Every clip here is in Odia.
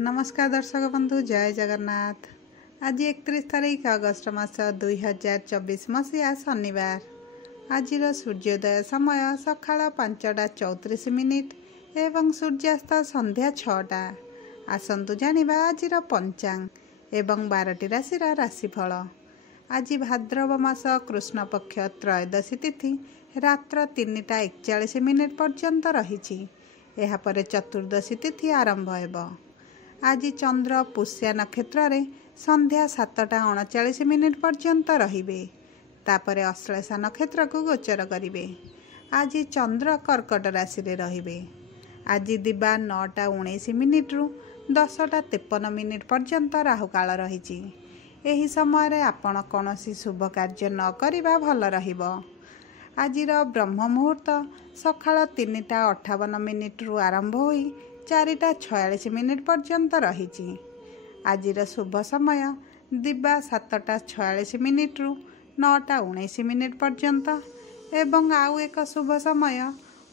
नमस्कार दर्शक बंधु, जय जगन्नाथ। आज 31 तारीख अगस्ट मास 2024 मसीहा शनिवार। आज सूर्योदय समय सकाळ 5:34 एवं सूर्यास्त संध्या 6टा। आसतु जानिबा आज पंचांग एवं 12टी राशि राशिफल। आज भाद्रव मास कृष्ण पक्ष त्रयोदशी तिथि रात्र 3:41 पर्यंत रही। यापर चतुर्दशी तिथि आरंभ हेब। आज चंद्र पुष्या नक्षत्र रे संध्या 7:39 पर्यंत रहिबे। तापरे अश्लेषा नक्षत्र को गोचर करिवे। आज चंद्र कर्कट राशि रे रहिबे। आज दिबा 9:19 रु 10:53 पर्यंत राहुकाल रहिछि। एही समय रे आपण कोनोसी शुभ कार्य न करिबा भल रहिबो। आजिर ब्रह्म मुहूर्त सकाळ 3:58 रु आरंभ होई 4:46 पर्यंत रही। आजिर शुभ समय दिबा 7:46 रु 9:19 पर्यंत एवं आउ एक शुभ समय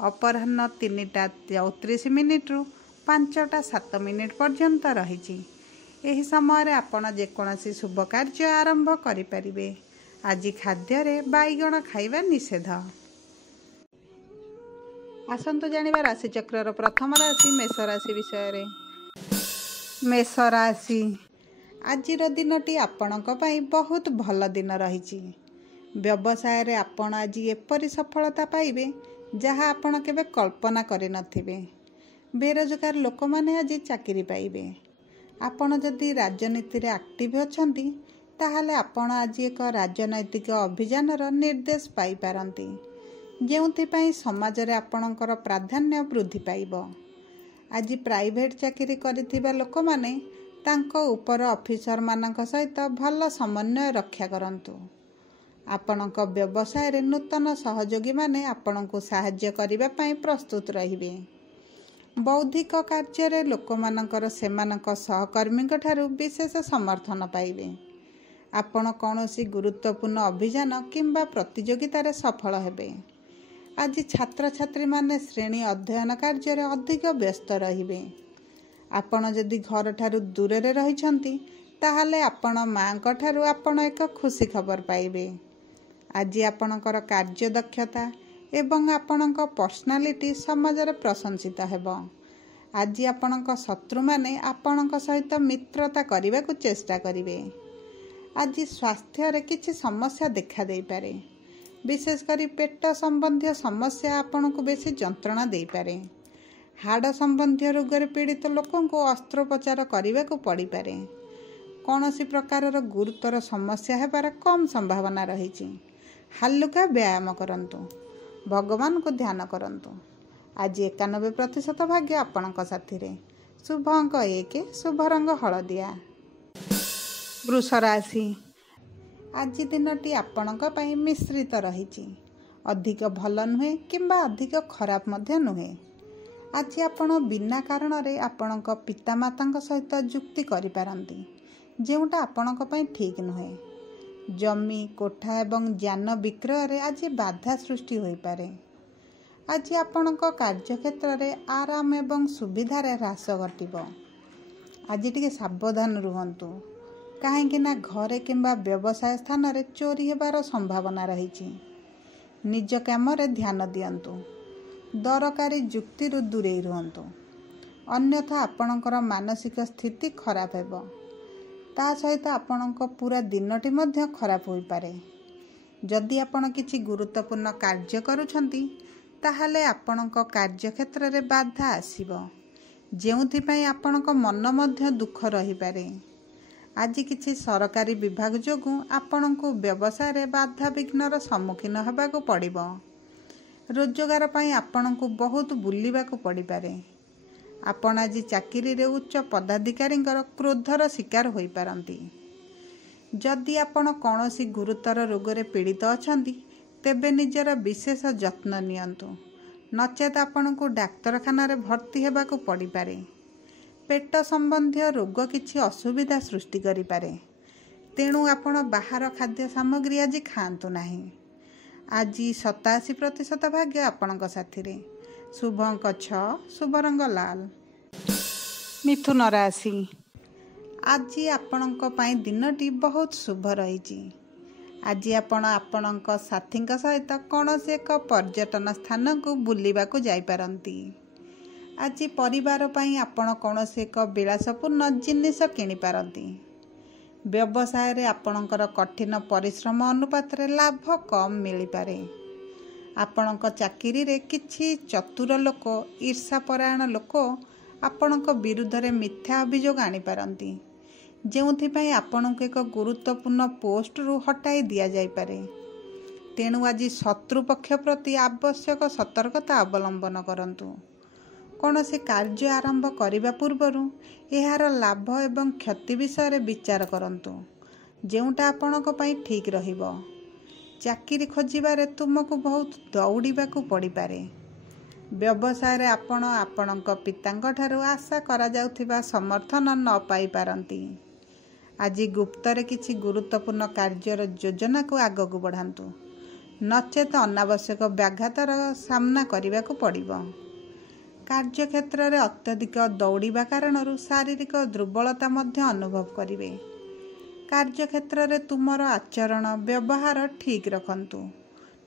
अपराह्न 3:34 रु 5:07 पर्यंत रही। एही समय आपण जेकोसी शुभ कार्य आरंभ करिपारिबे। आज खाद्य रे बैगण खाइबा निषेध। आसंतु जानिबा राशिचक्र प्रथम राशि मेष राशि विषय। मेष राशि आजिर दिनटी आपणक पई बहुत भल दिन रही। व्यवसाय रे आपण आज एपरी सफलता पाइबे जहाँ आपण केबे कल्पना करि नथिबे। बेरोजगार लोक माने आज चाकरी पाइबे। आपण जदि राजनीति रे एक्टिव अछंती ताहाले आपण आज एक राजनैतिक अभियान रो निर्देश पाई पारंती, जेउथिपाई समाज रे आपणकर प्राधान्य वृद्धि पाइबो। आज प्राइवेट चाकरी करिथिबा लोक माने तांको ऊपर ऑफिसर मानक सहित भल समन्वय रक्षा करंतु। आपणक व्यवसाय रे नूतन सहयोगी माने आपणको सहाय्य करिबा पई प्रस्तुत रहिबे। बौद्धिक कार्य रे लोक मानकर सेमानक सहकर्मीक ठारू विशेष समर्थन पाइबे। आपण कौनसी गुरुत्वपूर्ण अभियान किंबा प्रतियोगिता रे सफल हेबे। आज छात्र छात्री माने श्रेणी अध्ययन कार्य रे अधिक व्यस्त रहिबे। आपण जदि घर ठारू दूर रे रहिछंती ताहाले आपण मांक ठारू आपण एक खुशी खबर पाइबे। आज आपणकर कार्य दक्षता एवं आपणक पर्सनालिटी समाज रे प्रशंसित हेबो। आज आपणक शत्रु माने आपणक सहित मित्रता करिबा को चेष्टा करिवे। आज स्वास्थ्य रे किछि समस्या देखा देई पारे। विशेष करी पेट संबंधी समस्या आपन को बेसी जंत्रणा दे पारे। हाड़ संबंधी रोग रे पीड़ित लोकों को अस्त्रोपचार करने को पड़ पारे। कौनसी प्रकार गुरुतर समस्या हेबार कम संभावना रही। हालुका व्यायाम करंतु, भगवान को ध्यान करंतु। आज 91% भाग्य आपणक साथी रे। शुभ अंक 1, शुभ रंग हलदिया। वृष राशि आज दिनटी आपणक पई मिश्रित रही। अधिक भल नुहे किंबा अधिक खराब मध्य नुहे। आज आपण बिना कारण रे आपणक पितामाता सहित जुक्ति करि पारंती, जेउटा आपणक पई ठीक नुहे। जमी कोठा एवं ज्ञान विक्रय रे आज बाधा सृष्टि होई पारे। आज आपणक कार्यक्षेत्र रे आराम एवं सुविधा रे ह्रास घटिबो। आज टिके सावधान रुहंतु, काहेकि ना घरे किंबा व्यवसाय स्थान रे चोरी हेबार संभावना रही। निज काम रे ध्यान दियंतु, दरकारी जुक्ति रु दूरे रुहंतु, अन्यथा आपणकर मानसिक स्थिति खराब हेबो। ता सहित आपणक पूरा दिनटी मध्य खराब होई पारे। जदि आपण किछि गुरुत्वपूर्ण कार्य करूछंती ताहाले आपणक कार्यक्षेत्र रे बाधा आसीबो, जेउथिपाई आपणक मन मध्य दुख रही पारे। आज किछि सरकारी विभाग जोगु आपणको व्यवसाय रे बाधा विघ्नर सम्मुखीन हेबाको पड़िबो। रोजगार पई आपणको बहुत बुलिबाको पड़ी पारे। आपण आज चाकरी रे उच्च पदाधिकारी क्रोधर शिकार होई पारंती। जदि आपण कौनसी गुरुतर रोग रे पीड़ित अछंती तेबे निजर विशेष जत्न नियंतु, नचेत आपणको डाक्तरखाना रे भर्ती हेबाको पड़ी पारे। पेट संबंधी रोग किछि असुविधा सृष्टि करि पारे। तेणु आपण बाहर खाद्य सामग्री आज खाआंतु नाही। आज 87% भाग्य आपणक साथी रे। शुभ अंक 6, शुभ रंग लाल। ମିଥୁନ ରାଶି, ଆଜି ଆପଣଙ୍କ ପାଇଁ ଦିନଟି ବହୁତ ଶୁଭ ରହିଛି। ଆଜି ଆପଣ ଆପଣଙ୍କ ସାଥୀଙ୍କ ସହିତ କୌଣସି ଏକ ପର୍ଯ୍ୟଟନ ସ୍ଥାନକୁ ବୁଲିବାକୁ ଯାଇପାରନ୍ତି। ଆଜି ପରିବାର ପାଇଁ ଆପଣ କୌଣସି ଏକ ବିଳାସପୂର୍ଣ୍ଣ ଜିନିଷ କିଣିପାରନ୍ତି। ବ୍ୟବସାୟରେ ଆପଣଙ୍କର କଠିନ ପରିଶ୍ରମ ଅନୁପାତରେ ଲାଭ କମ୍ ମିଳିପାରେ। ଆପଣଙ୍କ ଚାକିରିରେ କିଛି ଚତୁର ଲୋକ, ଈର୍ଷାପରାୟଣ ଲୋକ ଆପଣଙ୍କ ବିରୁଦ୍ଧରେ ମିଥ୍ୟା ଅଭିଯୋଗ ଆଣିପାରନ୍ତି, ଯେଉଁଥିପାଇଁ ଆପଣଙ୍କୁ ଏକ ଗୁରୁତ୍ୱପୂର୍ଣ୍ଣ ପୋଷ୍ଟରୁ ହଟାଇ ଦିଆଯାଇପାରେ। ତେଣୁ ଆଜି ଶତ୍ରୁ ପକ୍ଷ ପ୍ରତି ଆବଶ୍ୟକ ସତର୍କତା ଅବଲମ୍ବନ କରନ୍ତୁ। କୌଣସି କାର୍ଯ୍ୟ ଆରମ୍ଭ କରିବା ପୂର୍ବରୁ ଏହାର ଲାଭ ଏବଂ କ୍ଷତି ବିଷୟରେ ବିଚାର କରନ୍ତୁ, ଯେଉଁଟା ଆପଣଙ୍କ ପାଇଁ ଠିକ୍ ରହିବ। ଚାକିରି ଖୋଜିବାରେ ତୁମକୁ ବହୁତ ଦୌଡ଼ିବାକୁ ପଡ଼ିପାରେ। ବ୍ୟବସାୟରେ ଆପଣ ଆପଣଙ୍କ ପିତାଙ୍କ ଠାରୁ ଆଶା କରାଯାଉଥିବା ସମର୍ଥନ ନ ପାଇପାରନ୍ତି। ଆଜି ଗୁପ୍ତରେ କିଛି ଗୁରୁତ୍ୱପୂର୍ଣ୍ଣ କାର୍ଯ୍ୟର ଯୋଜନାକୁ ଆଗକୁ ବଢ଼ାନ୍ତୁ, ନଚେତ୍ ଅନାବଶ୍ୟକ ବ୍ୟାଘାତର ସାମ୍ନା କରିବାକୁ ପଡ଼ିବ। କାର୍ଯ୍ୟକ୍ଷେତ୍ରରେ ଅତ୍ୟଧିକ ଦୌଡ଼ିବା କାରଣରୁ ଶାରୀରିକ ଦୁର୍ବଳତା ମଧ୍ୟ ଅନୁଭବ କରିବେ। କାର୍ଯ୍ୟକ୍ଷେତ୍ରରେ ତୁମର ଆଚରଣ ବ୍ୟବହାର ଠିକ୍ ରଖନ୍ତୁ,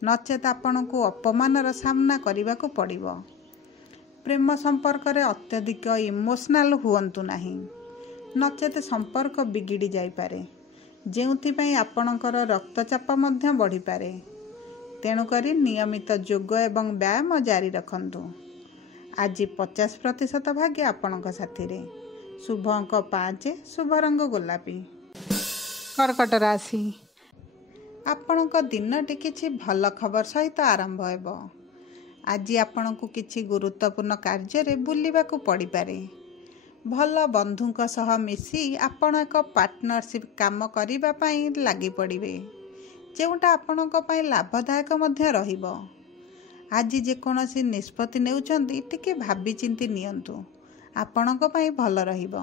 ନଚେତ୍ ଆପଣଙ୍କୁ ଅପମାନର ସାମ୍ନା କରିବାକୁ ପଡ଼ିବ। ପ୍ରେମ ସମ୍ପର୍କରେ ଅତ୍ୟଧିକ ଇମୋସନାଲ୍ ହୁଅନ୍ତୁ ନାହିଁ, ନଚେତ୍ ସମ୍ପର୍କ ବିଗିଡ଼ି ଯାଇପାରେ, ଯେଉଁଥିପାଇଁ ଆପଣଙ୍କର ରକ୍ତଚାପ ମଧ୍ୟ ବଢ଼ିପାରେ। ତେଣୁକରି ନିୟମିତ ଯୋଗ ଏବଂ ବ୍ୟାୟାମ ଜାରି ରଖନ୍ତୁ। ଆଜି 50% ଭାଗ୍ୟ ଆପଣଙ୍କ ସାଥିରେ। ଶୁଭ ଅଙ୍କ 5, ଶୁଭ ରଙ୍ଗ ଗୋଲାପୀ। କର୍କଟ ରାଶି, ଆପଣଙ୍କ ଦିନଟି କିଛି ଭଲ ଖବର ସହିତ ଆରମ୍ଭ ହେବ। ଆଜି ଆପଣଙ୍କୁ କିଛି ଗୁରୁତ୍ୱପୂର୍ଣ୍ଣ କାର୍ଯ୍ୟରେ ବୁଲିବାକୁ ପଡ଼ିପାରେ। ଭଲ ବନ୍ଧୁଙ୍କ ସହ ମିଶି ଆପଣ ଏକ ପାର୍ଟନରସିପ୍ କାମ କରିବା ପାଇଁ ଲାଗିପଡ଼ିବେ, ଯେଉଁଟା ଆପଣଙ୍କ ପାଇଁ ଲାଭଦାୟକ ମଧ୍ୟ ରହିବ। ଆଜି ଯେକୌଣସି ନିଷ୍ପତ୍ତି ନେଉଛନ୍ତି ଟିକେ ଭାବିଚିନ୍ତି ନିଅନ୍ତୁ, ଆପଣଙ୍କ ପାଇଁ ଭଲ ରହିବ।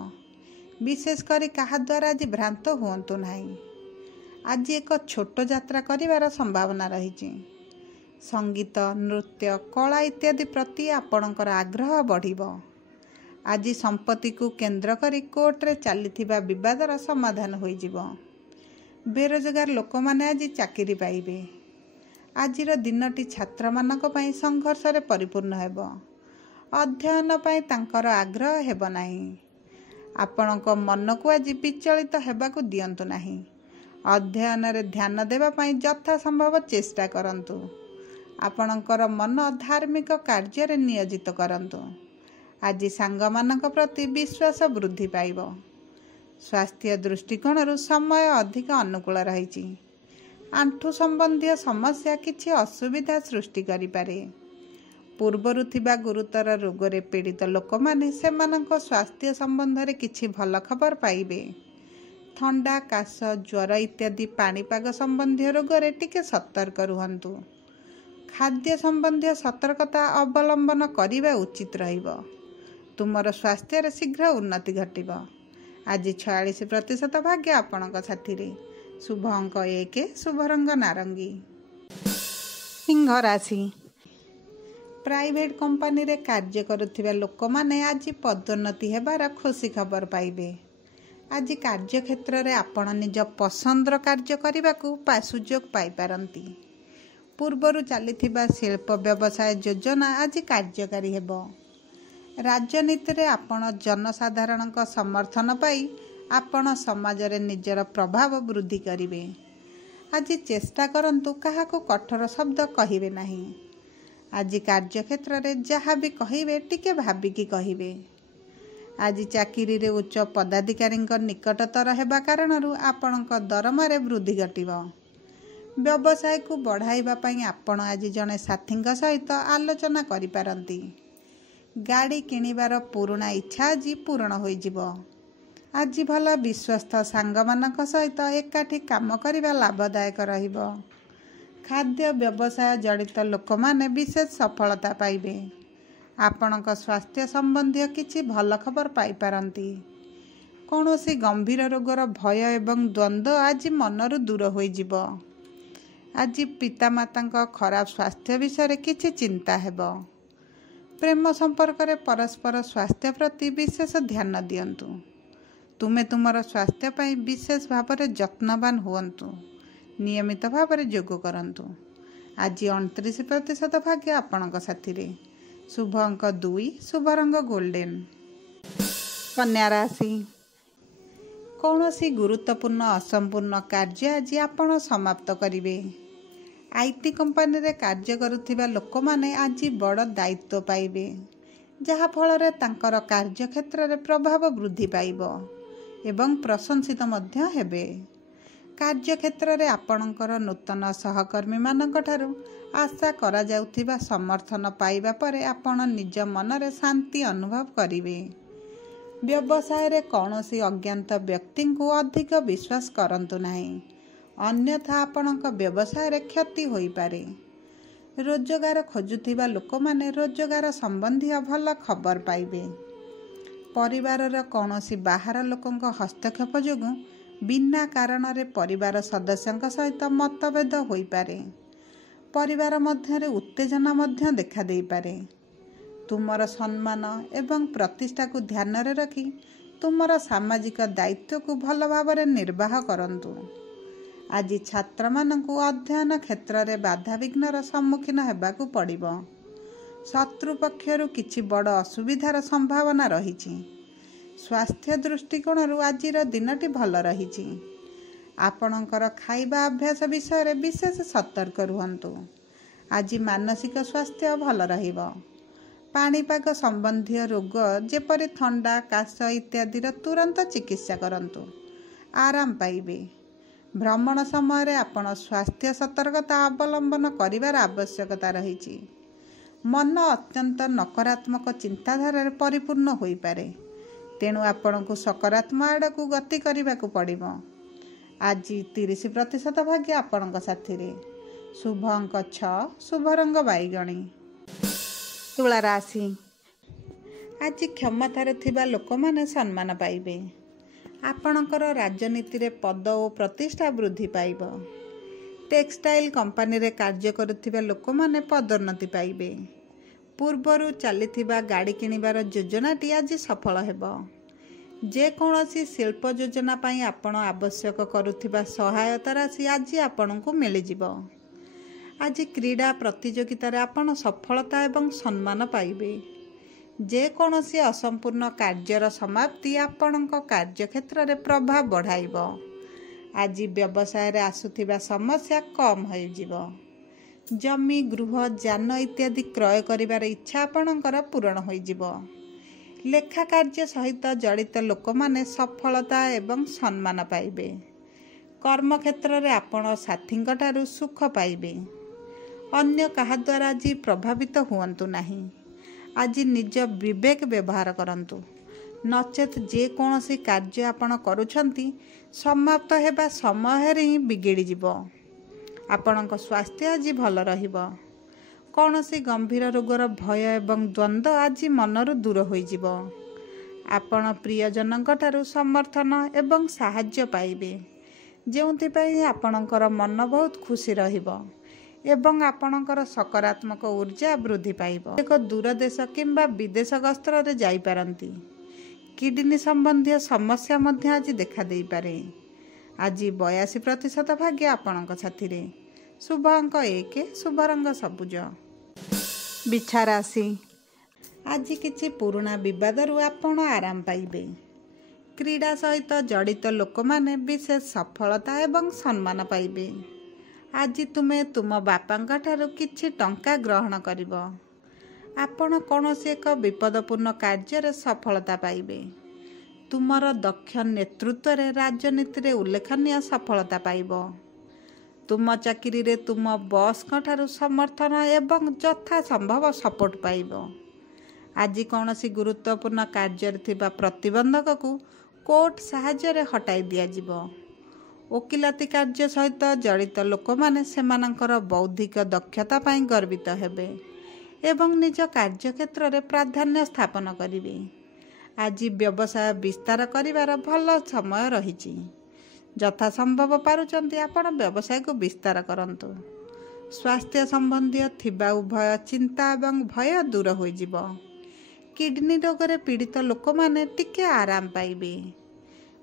ବିଶେଷ କରି କାହା ଦ୍ୱାରା ଆଜି ଭ୍ରାନ୍ତ ହୁଅନ୍ତୁ ନାହିଁ। ଆଜି ଏକ ଛୋଟ ଯାତ୍ରା କରିବାର ସମ୍ଭାବନା ରହିଛି। ସଙ୍ଗୀତ, ନୃତ୍ୟ, କଳା ଇତ୍ୟାଦି ପ୍ରତି ଆପଣଙ୍କର ଆଗ୍ରହ ବଢ଼ିବ। ଆଜି ସମ୍ପତ୍ତିକୁ କେନ୍ଦ୍ର କରି କୋର୍ଟରେ ଚାଲିଥିବା ବିବାଦର ସମାଧାନ ହୋଇଯିବ। ବେରୋଜଗାର ଲୋକମାନେ ଆଜି ଚାକିରି ପାଇବେ। ଆଜିର ଦିନଟି ଛାତ୍ରମାନଙ୍କ ପାଇଁ ସଂଘର୍ଷରେ ପରିପୂର୍ଣ୍ଣ ହେବ। ଅଧ୍ୟୟନ ପାଇଁ ତାଙ୍କର ଆଗ୍ରହ ହେବ ନାହିଁ। ଆପଣଙ୍କ ମନକୁ ଆଜି ବିଚଳିତ ହେବାକୁ ଦିଅନ୍ତୁ ନାହିଁ। ଅଧ୍ୟୟନରେ ଧ୍ୟାନ ଦେବା ପାଇଁ ଯଥାସମ୍ଭବ ଚେଷ୍ଟା କରନ୍ତୁ। ଆପଣଙ୍କର ମନ ଧାର୍ମିକ କାର୍ଯ୍ୟରେ ନିୟୋଜିତ କରନ୍ତୁ। ଆଜି ସାଙ୍ଗମାନଙ୍କ ପ୍ରତି ବିଶ୍ୱାସ ବୃଦ୍ଧି ପାଇବ। ସ୍ୱାସ୍ଥ୍ୟ ଦୃଷ୍ଟିକୋଣରୁ ସମୟ ଅଧିକ ଅନୁକୂଳ ରହିଛି। ଆଣ୍ଠୁ ସମ୍ବନ୍ଧୀୟ ସମସ୍ୟା କିଛି ଅସୁବିଧା ସୃଷ୍ଟି କରିପାରେ। ପୂର୍ବରୁ ଥିବା ଗୁରୁତର ରୋଗରେ ପୀଡ଼ିତ ଲୋକମାନେ ସେମାନଙ୍କ ସ୍ୱାସ୍ଥ୍ୟ ସମ୍ବନ୍ଧରେ କିଛି ଭଲ ଖବର ପାଇବେ। ଥଣ୍ଡା, କାଶ, ଜ୍ୱର ଇତ୍ୟାଦି ପାଣିପାଗ ସମ୍ବନ୍ଧୀୟ ରୋଗରେ ଟିକେ ସତର୍କ ରୁହନ୍ତୁ। ଖାଦ୍ୟ ସମ୍ବନ୍ଧୀୟ ସତର୍କତା ଅବଲମ୍ବନ କରିବା ଉଚିତ ରହିବ। ତୁମର ସ୍ୱାସ୍ଥ୍ୟରେ ଶୀଘ୍ର ଉନ୍ନତି ଘଟିବ। ଆଜି 46% ଭାଗ୍ୟ ଆପଣଙ୍କ ସାଥିରେ। ଶୁଭ ଅଙ୍କ 1, ଶୁଭ ରଙ୍ଗ ନାରଙ୍ଗୀ। ସିଂହ ରାଶି, ପ୍ରାଇଭେଟ୍ କମ୍ପାନୀରେ କାର୍ଯ୍ୟ କରୁଥିବା ଲୋକମାନେ ଆଜି ପଦୋନ୍ନତି ହେବାର ଖୁସି ଖବର ପାଇବେ। ଆଜି କାର୍ଯ୍ୟକ୍ଷେତ୍ରରେ ଆପଣ ନିଜ ପସନ୍ଦର କାର୍ଯ୍ୟ କରିବାକୁ ସୁଯୋଗ ପାଇପାରନ୍ତି। ପୂର୍ବରୁ ଚାଲିଥିବା ଶିଳ୍ପ ବ୍ୟବସାୟ ଯୋଜନା ଆଜି କାର୍ଯ୍ୟକାରୀ ହେବ। ରାଜନୀତିରେ ଆପଣ ଜନସାଧାରଣଙ୍କ ସମର୍ଥନ ପାଇ ଆପଣ ସମାଜରେ ନିଜର ପ୍ରଭାବ ବୃଦ୍ଧି କରିବେ। ଆଜି ଚେଷ୍ଟା କରନ୍ତୁ କାହାକୁ କଠୋର ଶବ୍ଦ କହିବେ ନାହିଁ। ଆଜି କାର୍ଯ୍ୟକ୍ଷେତ୍ରରେ ଯାହା ବି କହିବେ ଟିକେ ଭାବିକି କହିବେ। ଆଜି ଚାକିରିରେ ଉଚ୍ଚ ପଦାଧିକାରୀଙ୍କ ନିକଟତର ହେବା କାରଣରୁ ଆପଣଙ୍କ ଦରମାରେ ବୃଦ୍ଧି ଘଟିବ। ବ୍ୟବସାୟକୁ ବଢ଼ାଇବା ପାଇଁ ଆପଣ ଆଜି ଜଣେ ସାଥୀଙ୍କ ସହିତ ଆଲୋଚନା କରିପାରନ୍ତି। ଗାଡ଼ି କିଣିବାର ପୁରୁଣା ଇଚ୍ଛା ଆଜି ପୂରଣ ହୋଇଯିବ। ଆଜି ଭଲ ବିଶ୍ୱସ୍ତ ସାଙ୍ଗମାନଙ୍କ ସହିତ ଏକାଠି କାମ କରିବା ଲାଭଦାୟକ ରହିବ। ଖାଦ୍ୟ ବ୍ୟବସାୟ ଜଡ଼ିତ ଲୋକମାନେ ବିଶେଷ ସଫଳତା ପାଇବେ। ଆପଣଙ୍କ ସ୍ୱାସ୍ଥ୍ୟ ସମ୍ବନ୍ଧୀୟ କିଛି ଭଲ ଖବର ପାଇପାରନ୍ତି। କୌଣସି ଗମ୍ଭୀର ରୋଗର ଭୟ ଏବଂ ଦ୍ୱନ୍ଦ୍ୱ ଆଜି ମନରୁ ଦୂର ହୋଇଯିବ। ଆଜି ପିତାମାତାଙ୍କ ଖରାପ ସ୍ୱାସ୍ଥ୍ୟ ବିଷୟରେ କିଛି ଚିନ୍ତା ହେବ। ପ୍ରେମ ସମ୍ପର୍କରେ ପରସ୍ପର ସ୍ୱାସ୍ଥ୍ୟ ପ୍ରତି ବିଶେଷ ଧ୍ୟାନ ଦିଅନ୍ତୁ। ତୁମେ ତୁମର ସ୍ୱାସ୍ଥ୍ୟ ପାଇଁ ବିଶେଷ ଭାବରେ ଯତ୍ନବାନ ହୁଅନ୍ତୁ। ନିୟମିତ ଭାବରେ ଯୋଗ କରନ୍ତୁ। ଆଜି 29% ଭାଗ୍ୟ ଆପଣଙ୍କ ସାଥିରେ। ଶୁଭ ଅଙ୍କ 2, ଶୁଭ ରଙ୍ଗ ଗୋଲ୍ଡେନ୍। କନ୍ୟା ରାଶି, କୌଣସି ଗୁରୁତ୍ୱପୂର୍ଣ୍ଣ ଅସମ୍ପୂର୍ଣ୍ଣ କାର୍ଯ୍ୟ ଆଜି ଆପଣ ସମାପ୍ତ କରିବେ। ଆଇଟି କମ୍ପାନୀରେ କାର୍ଯ୍ୟ କରୁଥିବା ଲୋକମାନେ ଆଜି ବଡ଼ ଦାୟିତ୍ୱ ପାଇବେ, ଯାହାଫଳରେ ତାଙ୍କର କାର୍ଯ୍ୟକ୍ଷେତ୍ରରେ ପ୍ରଭାବ ବୃଦ୍ଧି ପାଇବ ଏବଂ ପ୍ରଶଂସିତ ମଧ୍ୟ ହେବେ। କାର୍ଯ୍ୟକ୍ଷେତ୍ରରେ ଆପଣଙ୍କର ନୂତନ ସହକର୍ମୀମାନଙ୍କ ଠାରୁ ଆଶା କରାଯାଉଥିବା ସମର୍ଥନ ପାଇବା ପରେ ଆପଣ ନିଜ ମନରେ ଶାନ୍ତି ଅନୁଭବ କରିବେ। ବ୍ୟବସାୟରେ କୌଣସି ଅଜ୍ଞାତ ବ୍ୟକ୍ତିଙ୍କୁ ଅଧିକ ବିଶ୍ୱାସ କରନ୍ତୁ ନାହିଁ, ଅନ୍ୟଥା ଆପଣଙ୍କ ବ୍ୟବସାୟରେ କ୍ଷତି ହୋଇପାରେ। ରୋଜଗାର ଖୋଜୁଥିବା ଲୋକମାନେ ରୋଜଗାର ସମ୍ବନ୍ଧୀୟ ଭଲ ଖବର ପାଇବେ। ପରିବାରର କୌଣସି ବାହାର ଲୋକଙ୍କ ହସ୍ତକ୍ଷେପ ଯୋଗୁଁ ବିନା କାରଣରେ ପରିବାର ସଦସ୍ୟଙ୍କ ସହିତ ମତଭେଦ ହୋଇପାରେ। ପରିବାର ମଧ୍ୟରେ ଉତ୍ତେଜନା ମଧ୍ୟ ଦେଖାଦେଇପାରେ। ତୁମର ସମ୍ମାନ ଏବଂ ପ୍ରତିଷ୍ଠାକୁ ଧ୍ୟାନରେ ରଖି ତୁମର ସାମାଜିକ ଦାୟିତ୍ୱକୁ ଭଲ ଭାବରେ ନିର୍ବାହ କରନ୍ତୁ। ଆଜି ଛାତ୍ରମାନଙ୍କୁ ଅଧ୍ୟୟନ କ୍ଷେତ୍ରରେ ବାଧାବିଘ୍ନର ସମ୍ମୁଖୀନ ହେବାକୁ ପଡ଼ିବ। ଶତ୍ରୁ ପକ୍ଷରୁ କିଛି ବଡ଼ ଅସୁବିଧାର ସମ୍ଭାବନା ରହିଛି। ସ୍ୱାସ୍ଥ୍ୟ ଦୃଷ୍ଟିକୋଣରୁ ଆଜିର ଦିନଟି ଭଲ ରହିଛି। ଆପଣଙ୍କର ଖାଇବା ଅଭ୍ୟାସ ବିଷୟରେ ବିଶେଷ ସତର୍କ ରୁହନ୍ତୁ। ଆଜି ମାନସିକ ସ୍ୱାସ୍ଥ୍ୟ ଭଲ ରହିବ। ପାଣିପାଗ ସମ୍ବନ୍ଧୀୟ ରୋଗ ଯେପରି ଥଣ୍ଡା, କାଶ ଇତ୍ୟାଦିର ତୁରନ୍ତ ଚିକିତ୍ସା କରନ୍ତୁ। ଆରାମ ପାଇବେ। ଭ୍ରମଣ ସମୟରେ ଆପଣ ସ୍ୱାସ୍ଥ୍ୟ ସତର୍କତା ଅବଲମ୍ବନ କରିବାର ଆବଶ୍ୟକତା ରହିଛି। ମନ ଅତ୍ୟନ୍ତ ନକାରାତ୍ମକ ଚିନ୍ତାଧାରାରେ ପରିପୂର୍ଣ୍ଣ ହୋଇପାରେ, ତେଣୁ ଆପଣଙ୍କୁ ସକାରାତ୍ମକ ଆଡ଼କୁ ଗତି କରିବାକୁ ପଡ଼ିବ। ଆଜି 30% ଭାଗ୍ୟ ଆପଣଙ୍କ ସାଥିରେ। ଶୁଭ ଅଙ୍କ 6, ଶୁଭ ରଙ୍ଗ ବାଇଗଣୀ। ତୁଳା ରାଶି, ଆଜି କ୍ଷମତାରେ ଥିବା ଲୋକମାନେ ସମ୍ମାନ ପାଇବେ। ଆପଣଙ୍କର ରାଜନୀତିରେ ପଦ ଓ ପ୍ରତିଷ୍ଠା ବୃଦ୍ଧି ପାଇବ। ଟେକ୍ସଟାଇଲ କମ୍ପାନୀରେ କାର୍ଯ୍ୟ କରୁଥିବା ଲୋକମାନେ ପଦୋନ୍ନତି ପାଇବେ। ପୂର୍ବରୁ ଚାଲିଥିବା ଗାଡ଼ି କିଣିବାର ଯୋଜନାଟି ଆଜି ସଫଳ ହେବ। ଯେକୌଣସି ଶିଳ୍ପ ଯୋଜନା ପାଇଁ ଆପଣ ଆବଶ୍ୟକ କରୁଥିବା ସହାୟତା ରାଶି ଆଜି ଆପଣଙ୍କୁ ମିଳିଯିବ। ଆଜି କ୍ରୀଡ଼ା ପ୍ରତିଯୋଗିତାରେ ଆପଣ ସଫଳତା ଏବଂ ସମ୍ମାନ ପାଇବେ। ଯେକୌଣସି ଅସମ୍ପୂର୍ଣ୍ଣ କାର୍ଯ୍ୟର ସମାପ୍ତି ଆପଣଙ୍କ କାର୍ଯ୍ୟକ୍ଷେତ୍ରରେ ପ୍ରଭାବ ବଢ଼ାଇବ। ଆଜି ବ୍ୟବସାୟରେ ଆସୁଥିବା ସମସ୍ୟା କମ୍ ହୋଇଯିବ। ଜମି, ଗୃହ, ଯାନ ଇତ୍ୟାଦି କ୍ରୟ କରିବାର ଇଚ୍ଛା ଆପଣଙ୍କର ପୂରଣ ହୋଇଯିବ। ଲେଖା କାର୍ଯ୍ୟ ସହିତ ଜଡ଼ିତ ଲୋକମାନେ ସଫଳତା ଏବଂ ସମ୍ମାନ ପାଇବେ। କର୍ମକ୍ଷେତ୍ରରେ ଆପଣ ସାଥୀଙ୍କ ଠାରୁ ସୁଖ ପାଇବେ। ଅନ୍ୟ କାହା ଦ୍ୱାରା ଆଜି ପ୍ରଭାବିତ ହୁଅନ୍ତୁ ନାହିଁ। ଆଜି ନିଜ ବିବେକ ବ୍ୟବହାର କରନ୍ତୁ, ନଚେତ୍ ଯେକୌଣସି କାର୍ଯ୍ୟ ଆପଣ କରୁଛନ୍ତି ସମାପ୍ତ ହେବା ସମୟରେ ହିଁ ବିଗିଡ଼ିଯିବ। ଆପଣଙ୍କ ସ୍ୱାସ୍ଥ୍ୟ ଆଜି ଭଲ ରହିବ। କୌଣସି ଗମ୍ଭୀର ରୋଗର ଭୟ ଏବଂ ଦ୍ୱନ୍ଦ୍ୱ ଆଜି ମନରୁ ଦୂର ହୋଇଯିବ। ଆପଣ ପ୍ରିୟଜନଙ୍କ ଠାରୁ ସମର୍ଥନ ଏବଂ ସାହାଯ୍ୟ ପାଇବେ, ଯେଉଁଥିପାଇଁ ଆପଣଙ୍କର ମନ ବହୁତ ଖୁସି ରହିବ ଏବଂ ଆପଣଙ୍କର ସକାରାତ୍ମକ ଉର୍ଜା ବୃଦ୍ଧି ପାଇବ। ଏକ ଦୂର ଦେଶ କିମ୍ବା ବିଦେଶ ଗସ୍ତରେ ଯାଇପାରନ୍ତି। କିଡନୀ ସମ୍ବନ୍ଧୀୟ ସମସ୍ୟା ମଧ୍ୟ ଆଜି ଦେଖାଦେଇପାରେ। ଆଜି 82% ଭାଗ୍ୟ ଆପଣଙ୍କ ସାଥିରେ। ଶୁଭ ଅଙ୍କ 1, ଶୁଭ ରଙ୍ଗ ସବୁଜ। ବିଛା ରାଶି, ଆଜି କିଛି ପୁରୁଣା ବିବାଦରୁ ଆପଣ ଆରାମ ପାଇବେ। କ୍ରୀଡ଼ା ସହିତ ଜଡ଼ିତ ଲୋକମାନେ ବିଶେଷ ସଫଳତା ଏବଂ ସମ୍ମାନ ପାଇବେ। ଆଜି ତୁମେ ତୁମ ବାପାଙ୍କ ଠାରୁ କିଛି ଟଙ୍କା ଗ୍ରହଣ କରିବ। ଆପଣ କୌଣସି ଏକ ବିପଦପୂର୍ଣ୍ଣ କାର୍ଯ୍ୟରେ ସଫଳତା ପାଇବେ। ତୁମର ଦକ୍ଷ ନେତୃତ୍ୱରେ ରାଜନୀତିରେ ଉଲ୍ଲେଖନୀୟ ସଫଳତା ପାଇବ। ତୁମ ଚାକିରିରେ ତୁମ ବସ୍ଙ୍କ ଠାରୁ ସମର୍ଥନ ଏବଂ ଯଥାସମ୍ଭବ ସପୋର୍ଟ ପାଇବ। ଆଜି କୌଣସି ଗୁରୁତ୍ୱପୂର୍ଣ୍ଣ କାର୍ଯ୍ୟରେ ଥିବା ପ୍ରତିବନ୍ଧକକୁ କୋର୍ଟ ସାହାଯ୍ୟରେ ହଟାଇ ଦିଆଯିବ। ଓକିଲାତି କାର୍ଯ୍ୟ ସହିତ ଜଡ଼ିତ ଲୋକମାନେ ସେମାନଙ୍କର ବୌଦ୍ଧିକ ଦକ୍ଷତା ପାଇଁ ଗର୍ବିତ ହେବେ ଏବଂ ନିଜ କାର୍ଯ୍ୟକ୍ଷେତ୍ରରେ ପ୍ରାଧାନ୍ୟ ସ୍ଥାପନ କରିବେ। ଆଜି ବ୍ୟବସାୟ ବିସ୍ତାର କରିବାର ଭଲ ସମୟ ରହିଛି। ଯଥାସମ୍ଭବ ପାରୁଛନ୍ତି ଆପଣ ବ୍ୟବସାୟକୁ ବିସ୍ତାର କରନ୍ତୁ। स्वास्थ्य संबंधी थिबा उभय चिंता एवं भय दूर होइजिब। किडनी रोग रे पीड़ित लोक माने टिके आराम पाइबे।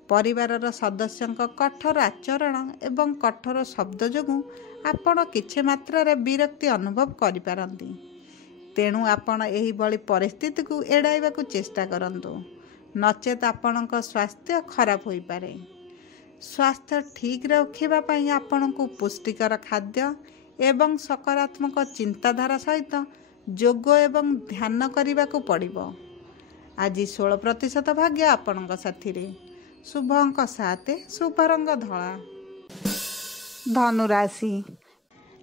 परिवारर सदस्यंक कठोर आचरण एवं कठोर शब्द जोगु आपण किछि मात्रा विरक्ति अनुभव करिपारंती। तेणु आपण एही बळी परिस्थिति को एड़ाइबाकू चेष्टा करंतु, नचेत आपणक स्वास्थ्य खराब होई पारे। स्वास्थ्य ठीक रखिबा पई आपणकू पुष्टिकर खाद्य एवं सकारात्मक चिंताधारा सहित जोग एवं ध्यान करने पड़िबो। आज 16% भाग्य आपणक साथी। शुभ अंक 7, शुभ रंग धला। धनुराशि,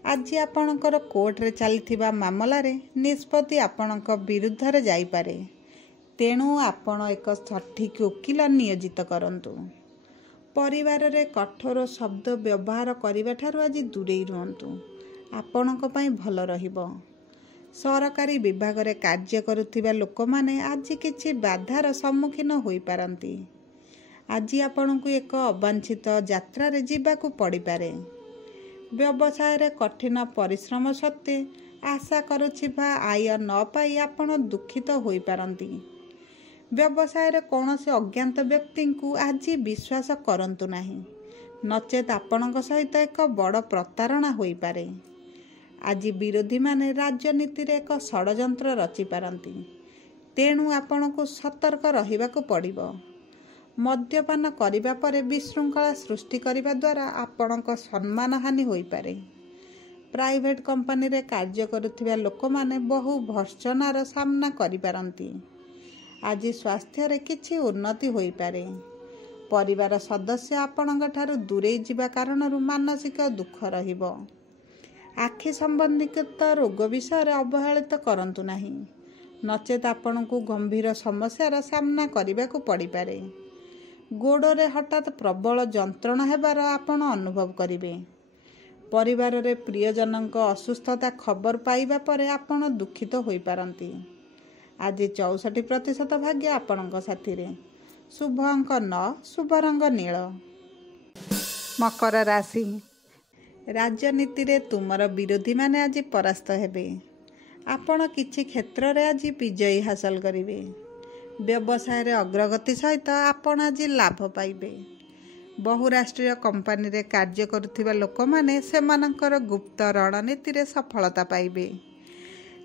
आज आपणकर कोर्ट रे चलथिबा मामला रे निष्पत्ति आपणक विरुद्ध रे जाई पारे। तेणु आपण एक सठिक वकील नियोजित करंतु। परिवार रे कठोर शब्द व्यवहार करने ठारू आज दूरेई रुहंतु, आपणक पई भल रहिबो। सरकारी विभाग रे कार्य करुथिबा लोक माने आज किछि बाधार सम्मुखीन होई पारंती। आज आपणकू एक अवांछित यात्रा रे जीवाकू पड़ी पारे। व्यवसाय रे कठिन परिश्रम सत्वे आशा करुथिबा आय न पाई आपण दुखित होई पारंती। व्यवसाय रे कौनसी अज्ञात व्यक्ति को आज विश्वास करंतु नाही, नचेत आपणक सहित एक बड़ प्रतारणा होई पारे। आज विरोधी माने राजनीति रे एक षडयंत्र रचि पारंती। तेणु आपणकू सतर्क रहिबाकू पड़िबो। मद्यपान करिबा परे विशृंखला सृष्टि करिबा द्वारा आपणक सम्मान हानि होई पारे। प्राइवेट कंपनी रे कार्य करुथिबा लोक माने बहु भर्त्सनार सामना करि पारंती। आज स्वास्थ्य रे किछि उन्नति होई पारे। परिवार सदस्य आपणक ठारू दूरेई जिबा कारणरू मानसिक दुख रहिबो। आखि संबंधित रोग विषय रे अवहेलित करंतु नाही, नचेत आपणकू गंभीर समस्यार सामना करिबाकू पड़ी पारे। गोड़े हठात प्रबल जंत्रणा हेबार आपण अनुभव करिवे। परिवार रे प्रियजनक असुस्थता खबर पाइबा परे आपण दुखित होई पारंती। आज 64% भाग्य आपणक साथी रे। शुभ अंक 9, शुभ रंग नील। मकर राशि, राजनीति रे तुमर विरोधी माने आज परास्त हेबे। आपण किछि क्षेत्र रे आज विजयी हासिल करिवे। व्यवसाय रे अग्रगति सहित आपण आज लाभ पाइबे। बहुराष्ट्रीय कंपनी रे कार्य करुथिबा लोक माने सेमानकर गुप्त रणनीति रे सफलता पाइबे।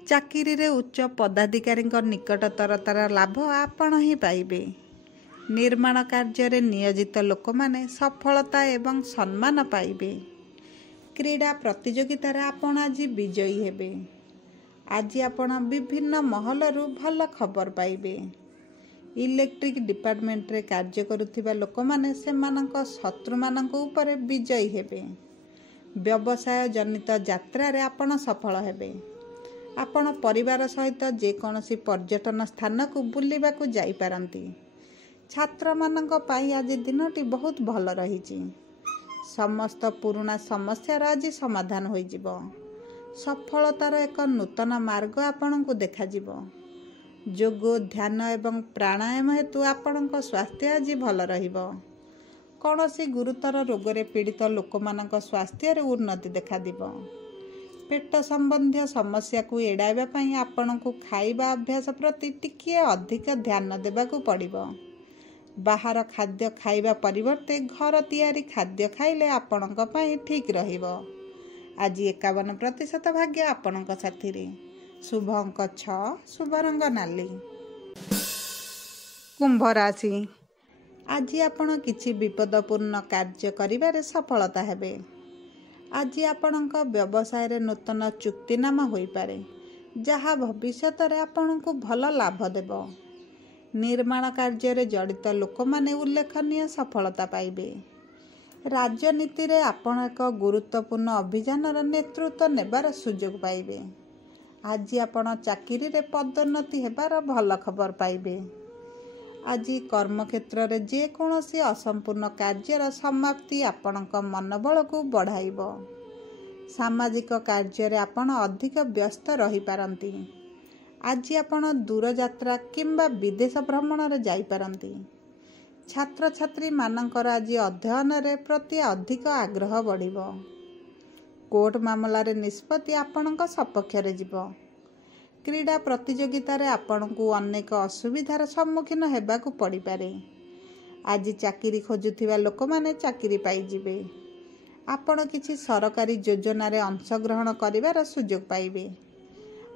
चाकिरी रे उच्च पदाधिकारी निकटतरतार लाभ आपण ही पाइबे। निर्माण कार्य रे नियोजित लोक माने सफलता एवं सम्मान पाइबे। क्रीड़ा प्रतियोगिता रे आपण आज विजयी हेबे। आज आपण विभिन्न महलरू भल खबर पाइबे। इलेक्ट्रिक डिपार्टमेंट रे कार्य करुथिबा लोक माने सेमानक शत्रु मानक ऊपर विजयी हेबे। व्यवसाय जनित यात्रा रे आपण सफल हेबे। आपण परिवार सहित जे कोनोसी पर्यटन स्थान को बुलिबाकू जाई पारंती। छात्र मानक पाई आज दिनटी बहुत भल रहिछि। समस्त पुराना समस्या आज समाधान होई जिवो। सफलतार एक नूतन मार्ग आपणको देखा जिवो। जोग ध्यान एवं प्राणायाम हेतु आपणक स्वास्थ्य आज भल रहिबो। कौनसी गुरुतर रोग रे पीड़ित लोक मानक स्वास्थ्य रे उन्नति देखा दिबो। पेट संबंधी समस्या को एड़ाइबा पई आपणको खाइबा अभ्यास प्रति टिके अधिक ध्यान देबाकू पड़िबो। बाहर खाद्य खाइबा परिवर्ते घर तैयारी खाद्य खाइले आपणक पई ठीक रहिबो। आज 51% भाग्य आपणक साथी रे। शुभ अंक 6, शुभ रंग नाली। कुंभ राशि, आज आपण किछि विपदपूर्ण कार्य करिबारे सफलता हेबे। आज आपणक व्यवसाय रे नूतन चुक्तिनामा होई पारे, जहा भविष्यत रे आपणको भल लाभ देबो। निर्माण कार्य रे जड़ित लोक माने उल्लेखनीय सफलता पाइबे। राजनीति रे आपण एक गुरुत्वपूर्ण अभियानर नेतृत्व नेबार सुजोग पाइबे। आज आपण चाकिरी रे पदोन्नति हेबार भल खबर पाइबे। आज कर्मक्षेत्र रे जे कोनोसी असंपूर्ण कार्यर समाप्ति आपणक मनोबल को बढ़ाइबो। सामाजिक कार्य रे आपण अधिक व्यस्त रही पारंती। आज आपण दूर यात्रा किंबा विदेश भ्रमण रे जाई पारंती। छात्र छात्री मानकर आज अध्ययन रे प्रति अधिक आग्रह बढ़िबो। କୋର୍ଟ ମାମଲାରେ ନିଷ୍ପତ୍ତି ଆପଣଙ୍କ ସପକ୍ଷରେ ଯିବ। କ୍ରୀଡ଼ା ପ୍ରତିଯୋଗିତାରେ ଆପଣଙ୍କୁ ଅନେକ ଅସୁବିଧାର ସମ୍ମୁଖୀନ ହେବାକୁ ପଡ଼ିପାରେ। ଆଜି ଚାକିରି ଖୋଜୁଥିବା ଲୋକମାନେ ଚାକିରି ପାଇଯିବେ। ଆପଣ କିଛି ସରକାରୀ ଯୋଜନାରେ ଅଂଶଗ୍ରହଣ କରିବାର ସୁଯୋଗ ପାଇବେ।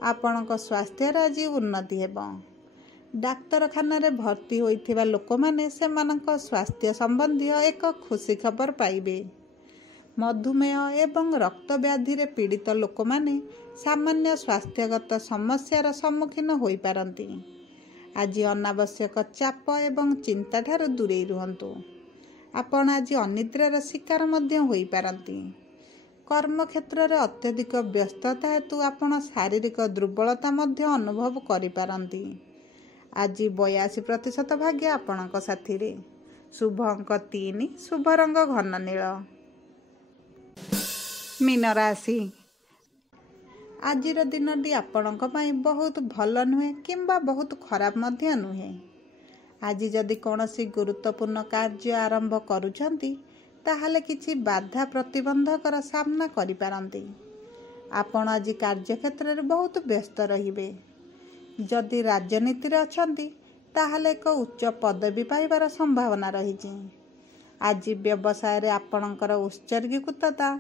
ଆପଣଙ୍କ ସ୍ୱାସ୍ଥ୍ୟରେ ଆଜି ଉନ୍ନତି ହେବ। ଡାକ୍ତରଖାନାରେ ଭର୍ତ୍ତି ହୋଇଥିବା ଲୋକମାନେ ସେମାନଙ୍କ ସ୍ୱାସ୍ଥ୍ୟ ସମ୍ବନ୍ଧୀୟ ଏକ ଖୁସି ଖବର ପାଇବେ। ମଧୁମେହ ଏବଂ ରକ୍ତବ୍ୟାଧିରେ ପୀଡ଼ିତ ଲୋକମାନେ ସାମାନ୍ୟ ସ୍ୱାସ୍ଥ୍ୟଗତ ସମସ୍ୟାର ସମ୍ମୁଖୀନ ହୋଇପାରନ୍ତି। ଆଜି ଅନାବଶ୍ୟକ ଚାପ ଏବଂ ଚିନ୍ତାଠାରୁ ଦୂରେଇ ରୁହନ୍ତୁ। ଆପଣ ଆଜି ଅନିଦ୍ରାର ଶିକାର ମଧ୍ୟ ହୋଇପାରନ୍ତି। କର୍ମକ୍ଷେତ୍ରରେ ଅତ୍ୟଧିକ ବ୍ୟସ୍ତତା ହେତୁ ଆପଣ ଶାରୀରିକ ଦୁର୍ବଳତା ମଧ୍ୟ ଅନୁଭବ କରିପାରନ୍ତି। ଆଜି 82% ଭାଗ୍ୟ ଆପଣଙ୍କ ସାଥିରେ। ଶୁଭ ଅଙ୍କ 3, ଶୁଭ ରଙ୍ଗ ଘନ ନୀଳ। ମୀନ ରାଶି। ଆଜିର ଦିନଟି ଆପଣଙ୍କ ପାଇଁ ବହୁତ ଭଲ ନୁହେଁ କିମ୍ବା ବହୁତ ଖରାପ ମଧ୍ୟ ନୁହେଁ। ଆଜି ଯଦି କୌଣସି ଗୁରୁତ୍ୱପୂର୍ଣ୍ଣ କାର୍ଯ୍ୟ ଆରମ୍ଭ କରୁଛନ୍ତି ତାହେଲେ କିଛି ବାଧା ପ୍ରତିବନ୍ଧକର ସାମ୍ନା କରିପାରନ୍ତି। ଆପଣ ଆଜି କାର୍ଯ୍ୟକ୍ଷେତ୍ରରେ ବହୁତ ବ୍ୟସ୍ତ ରହିବେ। ଯଦି ରାଜନୀତିରେ ଅଛନ୍ତି ତାହେଲେ ଏକ ଉଚ୍ଚ ପଦବୀ ପାଇବାର ସମ୍ଭାବନା ରହିଛି। ଆଜି ବ୍ୟବସାୟରେ ଆପଣଙ୍କର ଉତ୍ସର୍ଗୀକୃତତା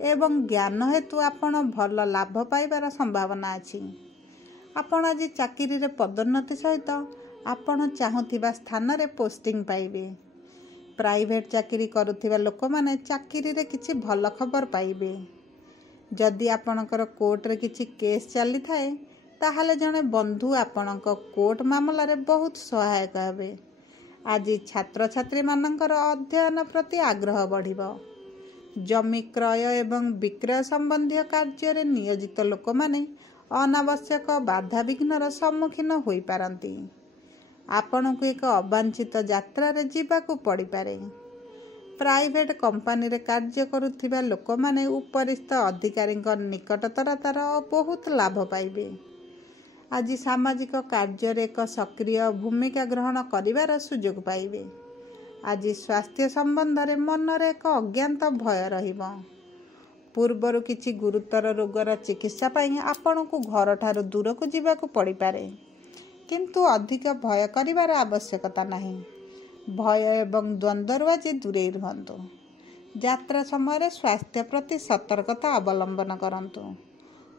ଏବଂ ଜ୍ଞାନ ହେତୁ ଆପଣ ଭଲ ଲାଭ ପାଇବାର ସମ୍ଭାବନା ଅଛି। ଆପଣ ଆଜି ଚାକିରିରେ ପଦୋନ୍ନତି ସହିତ ଆପଣ ଚାହୁଁଥିବା ସ୍ଥାନରେ ପୋଷ୍ଟିଂ ପାଇବେ। ପ୍ରାଇଭେଟ୍ ଚାକିରି କରୁଥିବା ଲୋକମାନେ ଚାକିରିରେ କିଛି ଭଲ ଖବର ପାଇବେ। ଯଦି ଆପଣଙ୍କର କୋର୍ଟରେ କିଛି କେସ୍ ଚାଲିଥାଏ ତାହେଲେ ଜଣେ ବନ୍ଧୁ ଆପଣଙ୍କ କୋର୍ଟ ମାମଲାରେ ବହୁତ ସହାୟକ ହେବେ। ଆଜି ଛାତ୍ରଛାତ୍ରୀମାନଙ୍କର ଅଧ୍ୟୟନ ପ୍ରତି ଆଗ୍ରହ ବଢ଼ିବ। ଜମି କ୍ରୟ ଏବଂ ବିକ୍ରୟ ସମ୍ବନ୍ଧୀୟ କାର୍ଯ୍ୟରେ ନିୟୋଜିତ ଲୋକମାନେ ଅନାବଶ୍ୟକ ବାଧାବିଘ୍ନର ସମ୍ମୁଖୀନ ହୋଇପାରନ୍ତି। ଆପଣଙ୍କୁ ଏକ ଅବାଞ୍ଛିତ ଯାତ୍ରାରେ ଯିବାକୁ ପଡ଼ିପାରେ। ପ୍ରାଇଭେଟ୍ କମ୍ପାନୀରେ କାର୍ଯ୍ୟ କରୁଥିବା ଲୋକମାନେ ଉପରିସ୍ଥ ଅଧିକାରୀଙ୍କ ନିକଟତରତାର ବହୁତ ଲାଭ ପାଇବେ। ଆଜି ସାମାଜିକ କାର୍ଯ୍ୟରେ ଏକ ସକ୍ରିୟ ଭୂମିକା ଗ୍ରହଣ କରିବାର ସୁଯୋଗ ପାଇବେ। ଆଜି ସ୍ୱାସ୍ଥ୍ୟ ସମ୍ବନ୍ଧରେ ମନରେ ଏକ ଅଜ୍ଞାତ ଭୟ ରହିବ। ପୂର୍ବରୁ କିଛି ଗୁରୁତର ରୋଗର ଚିକିତ୍ସା ପାଇଁ ଆପଣଙ୍କୁ ଘରଠାରୁ ଦୂରକୁ ଯିବାକୁ ପଡ଼ିପାରେ, କିନ୍ତୁ ଅଧିକ ଭୟ କରିବାର ଆବଶ୍ୟକତା ନାହିଁ। ଭୟ ଏବଂ ଦ୍ୱନ୍ଦ୍ୱରୁ ଆଜି ଦୂରେଇ ରୁହନ୍ତୁ। ଯାତ୍ରା ସମୟରେ ସ୍ୱାସ୍ଥ୍ୟ ପ୍ରତି ସତର୍କତା ଅବଲମ୍ବନ କରନ୍ତୁ।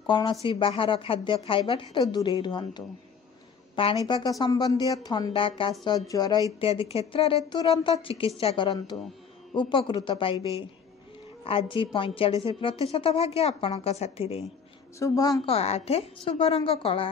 କୌଣସି ବାହାର ଖାଦ୍ୟ ଖାଇବାଠାରୁ ଦୂରେଇ ରୁହନ୍ତୁ। ପାଣିପାଗ ସମ୍ବନ୍ଧୀୟ ଥଣ୍ଡା, କାଶ, ଜ୍ୱର ଇତ୍ୟାଦି କ୍ଷେତ୍ରରେ ତୁରନ୍ତ ଚିକିତ୍ସା କରନ୍ତୁ, ଉପକୃତ ପାଇବେ। ଆଜି 45% ଭାଗ୍ୟ ଆପଣଙ୍କ ସାଥିରେ। ଶୁଭ ଅଙ୍କ 8, ଶୁଭ ରଙ୍ଗ କଳା।